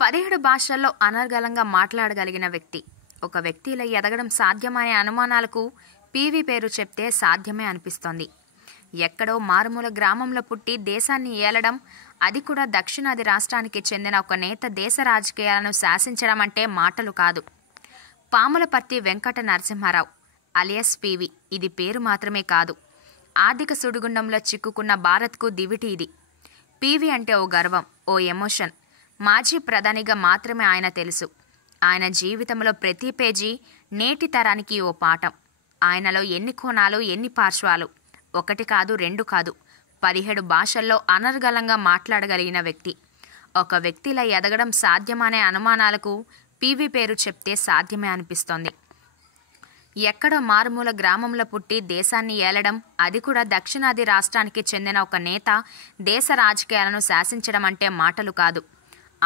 17 భాషల్లో అనర్గళంగా మాట్లాడగలిగిన వ్యక్తి. ఒక వ్యక్తి ఇలా ఎదగడం సాధ్యమనే అనుమానాలకు పీవీ పేరు చెప్తే సాధ్యమే అనిపిస్తోంది. ఎక్కడో మారుమూల గ్రామంలో పుట్టి దేశాన్ని ఏలడం, అది కూడా దక్షిణాది రాష్ట్రానికి చెందిన ఒక నేత దేశ రాజకీయాలను శాసించడం అంటే మాటలు కాదు. పాములపర్తి వెంకట నరసింహారావు అలియాస్ పీవీ. ఇది పేరు మాత్రమే కాదు, ఆర్థిక సుడిగుండంలో చిక్కుకున్న భారత్కు దివిటి ఇది. పీవీ అంటే ఓ గర్వం, ఓ ఎమోషన్. మాజీ ప్రధానిగా మాత్రమే ఆయన తెలుసు. ఆయన జీవితంలో ప్రతి పేజీ నేటి తరానికి ఓ పాఠం. ఆయనలో ఎన్ని కోణాలు, ఎన్ని పార్శ్వాలు. ఒకటి కాదు, రెండు కాదు, 17 భాషల్లో అనర్గళంగా మాట్లాడగలిగిన వ్యక్తి. ఒక వ్యక్తిలా ఎదగడం సాధ్యమనే అనుమానాలకు పీవీ పేరు చెప్తే సాధ్యమే అనిపిస్తోంది. ఎక్కడో మారుమూల గ్రామంలో పుట్టి దేశాన్ని ఏలడం, అది కూడా దక్షిణాది రాష్ట్రానికి చెందిన ఒక నేత దేశ రాజకీయాలను శాసించడం అంటే మాటలు కాదు,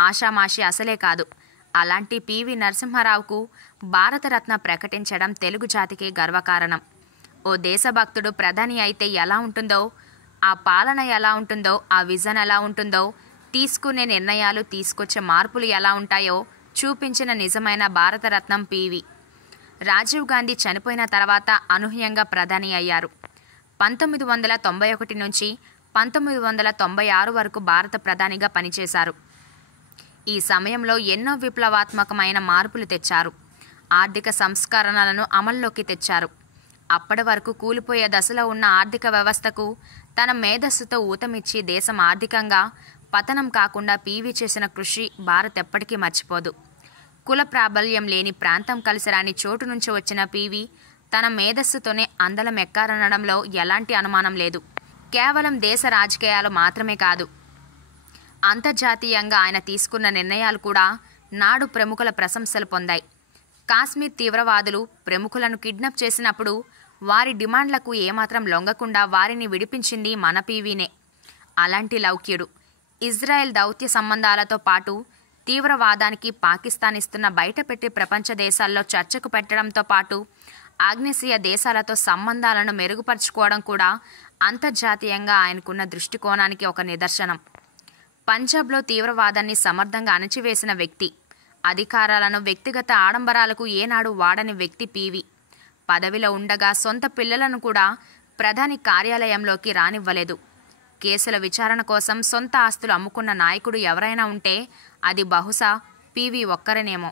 ఆషామాషి అసలే కాదు. అలాంటి పీవీ నరసింహారావుకు భారతరత్న ప్రకటించడం తెలుగు జాతికి గర్వకారణం. ఓ దేశభక్తుడు ప్రధాని అయితే ఎలా ఉంటుందో, ఆ పాలన ఎలా ఉంటుందో, ఆ విజన్ ఎలా ఉంటుందో, తీసుకునే నిర్ణయాలు, తీసుకొచ్చే మార్పులు ఎలా ఉంటాయో చూపించిన నిజమైన భారతరత్నం పీవీ. రాజీవ్ గాంధీ చనిపోయిన తర్వాత అనూహ్యంగా ప్రధాని అయ్యారు. 1991 నుంచి 1996 వరకు భారత ప్రధానిగా పనిచేశారు. ఈ సమయంలో ఎన్నో విప్లవాత్మకమైన మార్పులు తెచ్చారు. ఆర్థిక సంస్కరణలను అమల్లోకి తెచ్చారు. అప్పటి వరకు కూలిపోయే దశలో ఉన్న ఆర్థిక వ్యవస్థకు తన మేధస్సుతో ఊతమిచ్చి దేశం ఆర్థికంగా పతనం కాకుండా పీవీ చేసిన కృషి భారత్ ఎప్పటికీ మర్చిపోదు. కుల ప్రాబల్యం లేని, ప్రాంతం కలిసిరాని చోటు నుంచి వచ్చిన పీవీ తన మేధస్సుతోనే అందలం ఎక్కారనడంలో ఎలాంటి అనుమానం లేదు. కేవలం దేశ రాజకీయాలు మాత్రమే కాదు, అంతర్జాతీయంగా ఆయన తీసుకున్న నిర్ణయాలు కూడా నాడు ప్రముఖుల ప్రశంసలు పొందాయి. కాశ్మీర్ తీవ్రవాదులు ప్రముఖులను కిడ్నాప్ చేసినప్పుడు వారి డిమాండ్లకు ఏమాత్రం లొంగకుండా వారిని విడిపించింది మన పీవీనే. అలాంటి లౌక్యుడు ఇజ్రాయెల్ దౌత్య సంబంధాలతో పాటు తీవ్రవాదానికి పాకిస్తాన్ ఇస్తున్న బయటపెట్టి ప్రపంచ దేశాల్లో చర్చకు పెట్టడంతో పాటు ఆగ్నేసియా దేశాలతో సంబంధాలను మెరుగుపరుచుకోవడం కూడా అంతర్జాతీయంగా ఆయనకున్న దృష్టికోణానికి ఒక నిదర్శనం. పంజాబ్లో తీవ్రవాదాన్ని సమర్థంగా అణచివేసిన వ్యక్తి. అధికారాలను వ్యక్తిగత ఆడంబరాలకు ఏనాడు వాడని వ్యక్తి పీవీ. పదవిలో ఉండగా సొంత పిల్లలను కూడా ప్రధాని కార్యాలయంలోకి రానివ్వలేదు. కేసుల విచారణ కోసం సొంత ఆస్తులు అమ్ముకున్న నాయకుడు ఎవరైనా ఉంటే అది బహుశా పీవీ ఒక్కరనేమో.